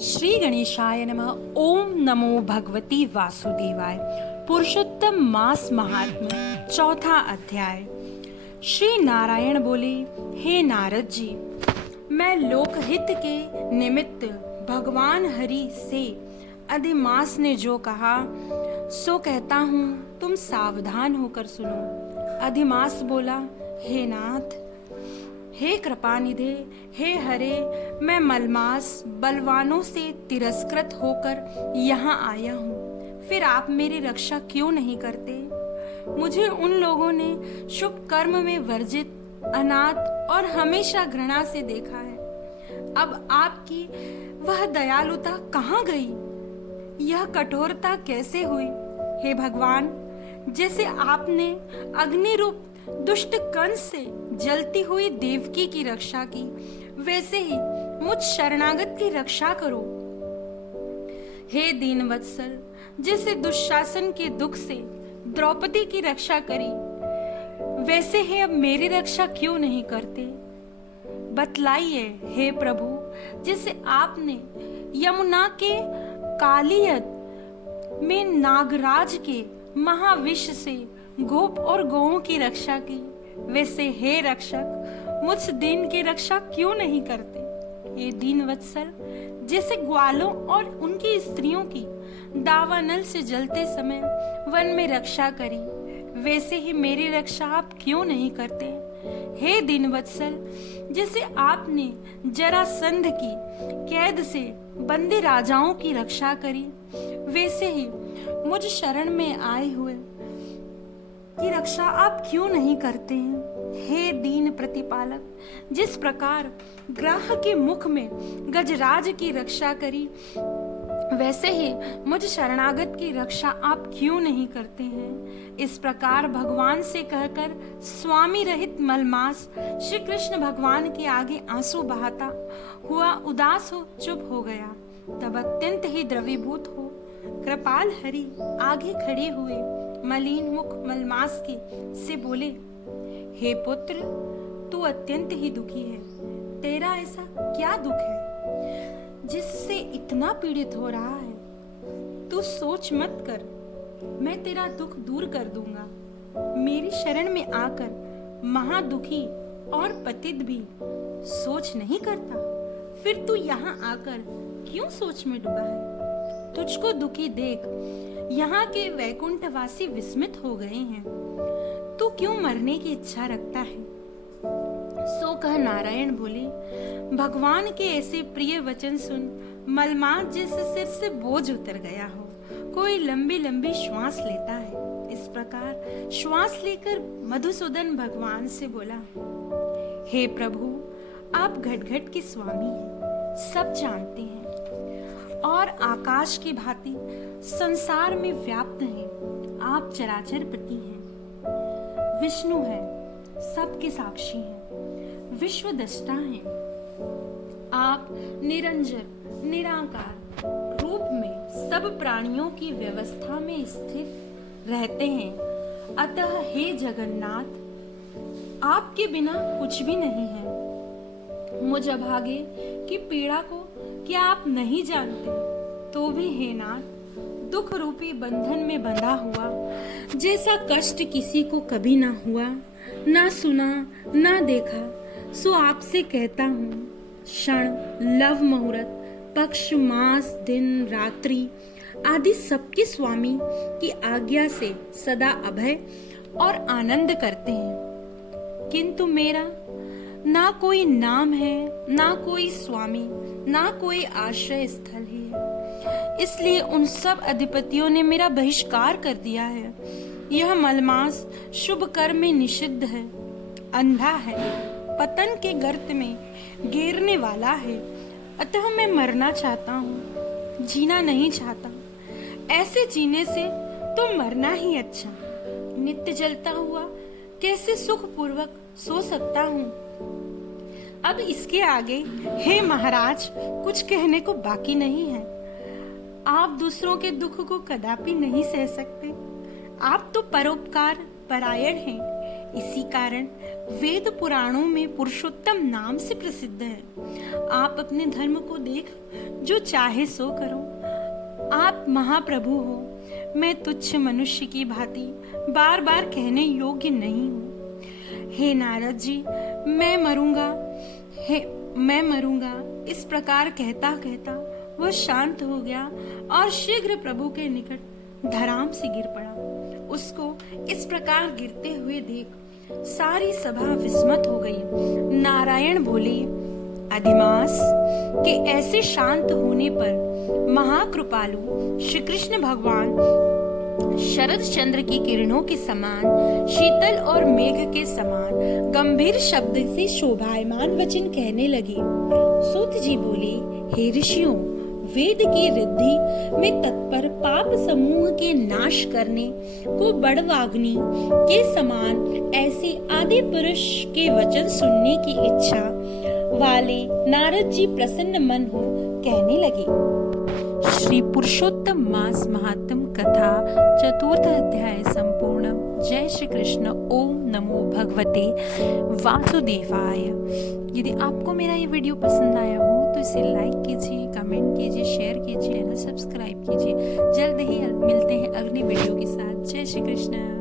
श्री गणेशाय नमः। ओम नमो भगवती वासुदेवाय। पुरुषोत्तम मास महात्म्य चौथा अध्याय। श्री नारायण बोले, हे नारद जी, मैं लोकहित के निमित्त भगवान हरि से अधिमास ने जो कहा सो कहता हूँ, तुम सावधान होकर सुनो। अधिमास बोला, हे नाथ, हे कृपानिधे, हे हरे, मैं मलमास बलवानों से तिरस्कृत होकर यहाँ आया हूँ, फिर आप मेरी रक्षा क्यों नहीं करते? मुझे उन लोगों ने शुभ कर्म में वर्जित, अनाथ और हमेशा घृणा से देखा है। अब आपकी वह दयालुता कहाँ गई? यह कठोरता कैसे हुई? हे भगवान, जैसे आपने अग्नि रूप दुष्ट कंस से जलती हुई देवकी की रक्षा की, वैसे ही मुझ शरणागत की रक्षा करो। हे दीनवत्सल, जैसे दुशासन के दुख से द्रौपदी की रक्षा करी, वैसे ही अब मेरी रक्षा क्यों नहीं करते? बतलाइए हे प्रभु, जैसे आपने यमुना के कालियत में नागराज के महाविष से गोप और गौओं की रक्षा की, वैसे हे रक्षक मुझ दीन की रक्षा क्यों नहीं करते? हे दीनवत्सल, जैसे ग्वालों और उनकी स्त्रियों की दावानल से जलते समय वन में रक्षा करी, वैसे ही मेरी रक्षा आप क्यों नहीं करते? हे दीनवत्सल, जैसे आपने जरासंध की कैद से बंदी राजाओं की रक्षा करी, वैसे ही मुझ शरण में आए हुए की रक्षा आप क्यों नहीं करते हैं? हे दीन प्रतिपालक, जिस प्रकार ग्राह के मुख में गजराज की रक्षा करी, वैसे ही मुझ शरणागत की रक्षा आप क्यों नहीं करते हैं? इस प्रकार भगवान से कहकर स्वामी रहित मलमास श्री कृष्ण भगवान के आगे आंसू बहाता हुआ उदास हो चुप हो गया। तब अत्यंत ही द्रवीभूत हो कृपाल हरि आगे खड़े हुए मलिन मुख मलमास के से बोले, हे पुत्र, तू अत्यंत ही दुखी है। तेरा ऐसा क्या दुख है जिससे इतना पीड़ित हो रहा है? तू सोच मत कर, मैं तेरा दुख दूर कर दूंगा। मेरी शरण में आकर महादुखी और पतित भी सोच नहीं करता, फिर तू यहाँ आकर क्यों सोच में डूबा है? तुझको दुखी देख यहाँ के वैकुंठवासी विस्मित हो गए हैं। तू क्यों मरने की इच्छा रखता है? सो कह नारायण बोले, भगवान के ऐसे प्रिय वचन सुन मलमास जैसे सिर से बोझ उतर गया हो। कोई लंबी लंबी श्वास लेता है। इस प्रकार श्वास लेकर मधुसूदन भगवान से बोला, हे प्रभु, आप घट घट के स्वामी हैं, सब जानते हैं और आकाश की भांति संसार में व्याप्त हैं। आप चराचर पति हैं, विष्णु हैं, सबके साक्षी हैं, विश्व दृष्टा हैं। आप निरंजन निराकार रूप में सब प्राणियों की व्यवस्था में स्थिर रहते हैं। अतः हे जगन्नाथ, आपके बिना कुछ भी नहीं है। मुझ अभागे की पीड़ा को क्या आप नहीं जानते? तो भी हे नाथ, दुख रूपी बंधन में बंधा हुआ जैसा कष्ट किसी को कभी ना हुआ, ना सुना, ना देखा, सो आपसे कहता हूँ, क्षण, लव, मुहूर्त, पक्ष, मास, दिन, रात्रि आदि सबके स्वामी की आज्ञा से सदा अभय और आनंद करते हैं। किंतु मेरा ना कोई नाम है, ना कोई स्वामी, ना कोई आश्रय स्थल ही है। इसलिए उन सब अधिपतियों ने मेरा बहिष्कार कर दिया है। यह मलमास शुभ कर्म में निषिद्ध है, अंधा है, पतन के गर्त में गिरने वाला है। अतः मैं मरना चाहता हूँ, जीना नहीं चाहता। ऐसे जीने से तो मरना ही अच्छा। नित्य जलता हुआ कैसे सुख पूर्वक सो सकता हूँ? अब इसके आगे हे महाराज कुछ कहने को बाकी नहीं है। आप दूसरों के दुख को कदापि नहीं सह सकते। आप तो परोपकार परायण हैं। इसी कारण वेद पुराणों में पुरुषोत्तम नाम से प्रसिद्ध है। आप अपने धर्म को देख जो चाहे सो करो। आप महाप्रभु हो, मैं तुच्छ मनुष्य की भांति बार बार कहने योग्य नहीं हूँ। हे नारद जी, मैं मरूंगा। इस प्रकार कहता कहता वह शांत हो गया और शीघ्र प्रभु के निकट धराम से गिर पड़ा। उसको इस प्रकार गिरते हुए देख सारी सभा विस्मत हो गई। नारायण बोले, अधिमास के ऐसे शांत होने पर महाकृपालु श्री कृष्ण भगवान शरद चंद्र की किरणों के समान, शीतल और मेघ के समान गंभीर शब्द से शोभायमान वचन कहने लगे। सूत जी बोले, हे ऋषियों, वेद की रिद्धि में तत्पर पाप समूह के नाश करने को बड़वाग्नि के समान ऐसे आदि पुरुष के वचन सुनने की इच्छा वाले नारद जी प्रसन्न मन हो कहने लगे। श्री पुरुषोत्तम मास महात्म कथा चतुर्थ अध्याय संपूर्ण। जय श्री कृष्ण। ओम नमो भगवते वासुदेवाय। यदि आपको मेरा ये वीडियो पसंद आया हो तो इसे लाइक कीजिए, कमेंट कीजिए, शेयर कीजिए, चैनल सब्सक्राइब कीजिए। जल्द ही मिलते हैं अगली वीडियो के साथ। जय श्री कृष्ण।